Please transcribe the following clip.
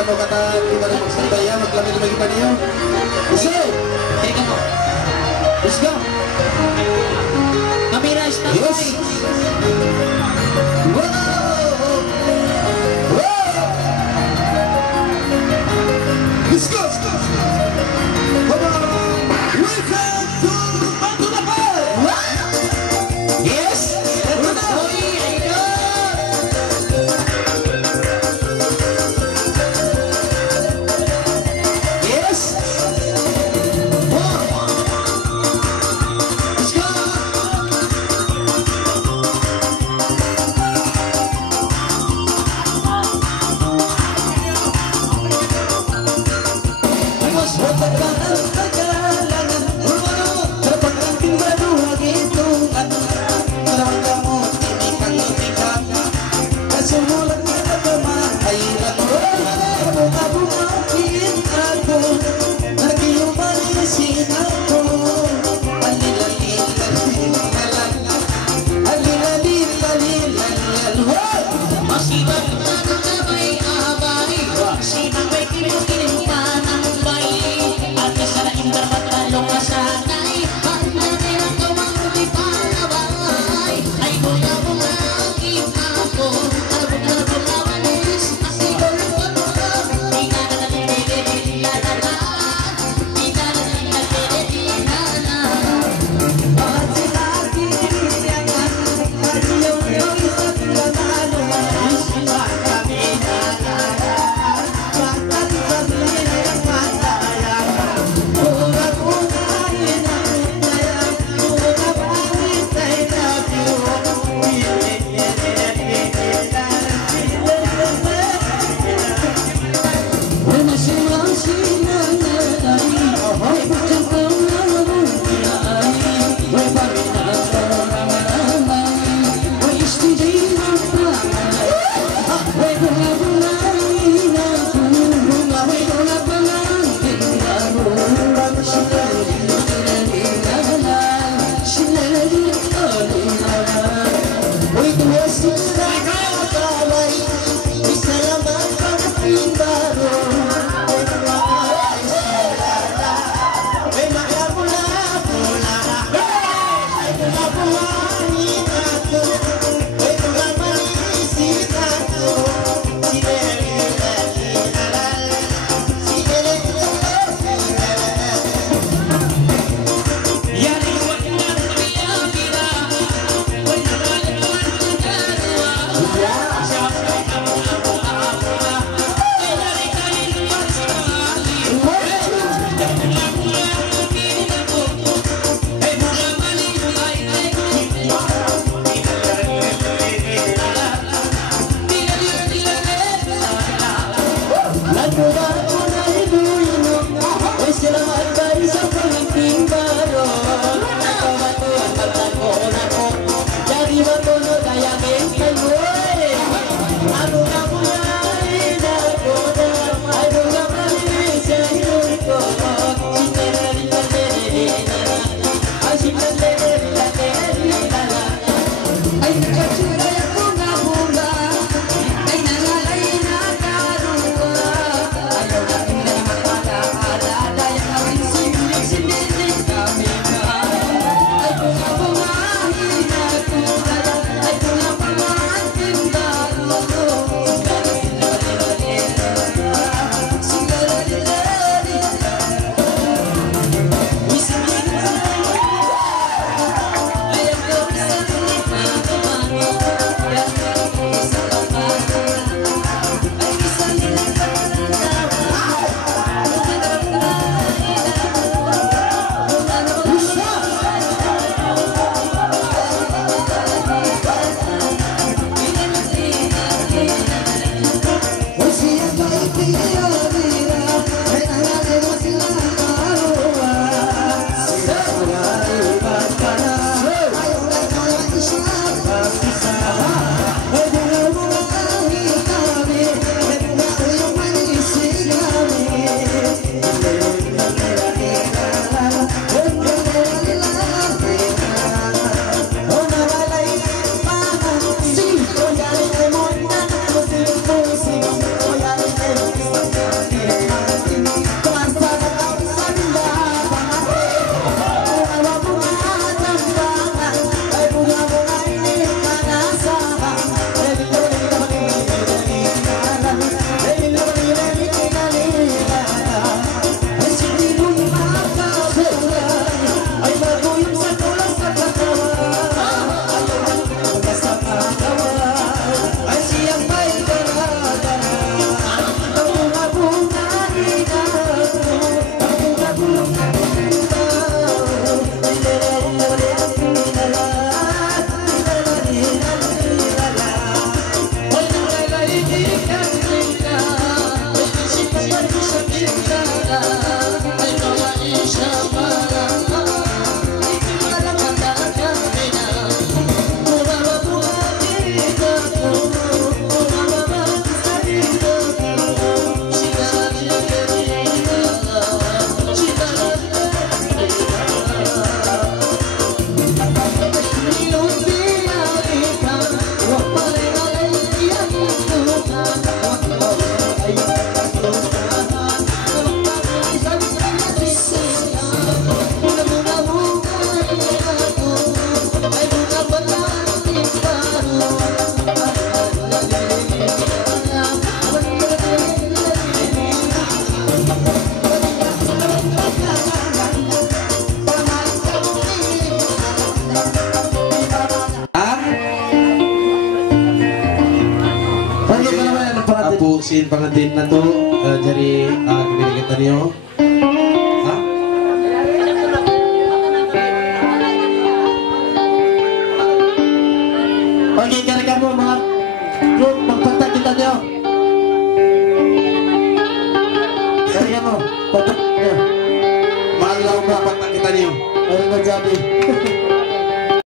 kita mau kata kita mau santai ya, maklum bagi paniyo. Uso, Teka mo. let's go. Kamera, stand Yes. by. Wow. Wow. Let's go. Come on. Welcome to Matulapan. Yes. Uy, idol. Yes. One. Let's go. Mas watakan kagalangan terpangking baru hitungan terang kamu timikan kasumulan kita pemahairan bunga-bunga cintaku tergiung manis sinarku Masih bangga na may abay. Sinabay kilim-kilim pa ng bayi. At isa na yung dapat lalong masanay. Handa nila gawang di palabay. Ay bunga-bunga kita ko. Album-album manis. Asigol ko to. Di na na nalililililala. Di na na nalililililala. Apo sin pangantin na to jadi kita niyo. Ha? Okay, karga mo mga group, magpagta kita niyo. Karga mo, pagpagta niyo. Mahal lang ba pagta kita niyo? Ayun na, Javi.